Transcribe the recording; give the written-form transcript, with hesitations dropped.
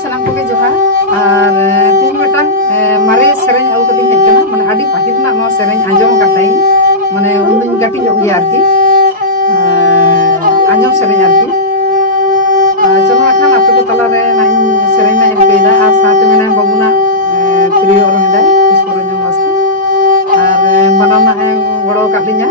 सानाम को जोहार और तीन मिटांग मारे सेरें आउ कदी हेज कना माने आडी पाहिल ना नो सेरें आंजम काटाई माने उन गटी जोग गया आरकी आंजम सेरें आरकी चलो खान आपे को तला रे ना सेरें ना एलकेदा और साथ में ना बबुना प्रिय और हिंदा पुष्परंजन बास्के और बनाना गड़ो काटिया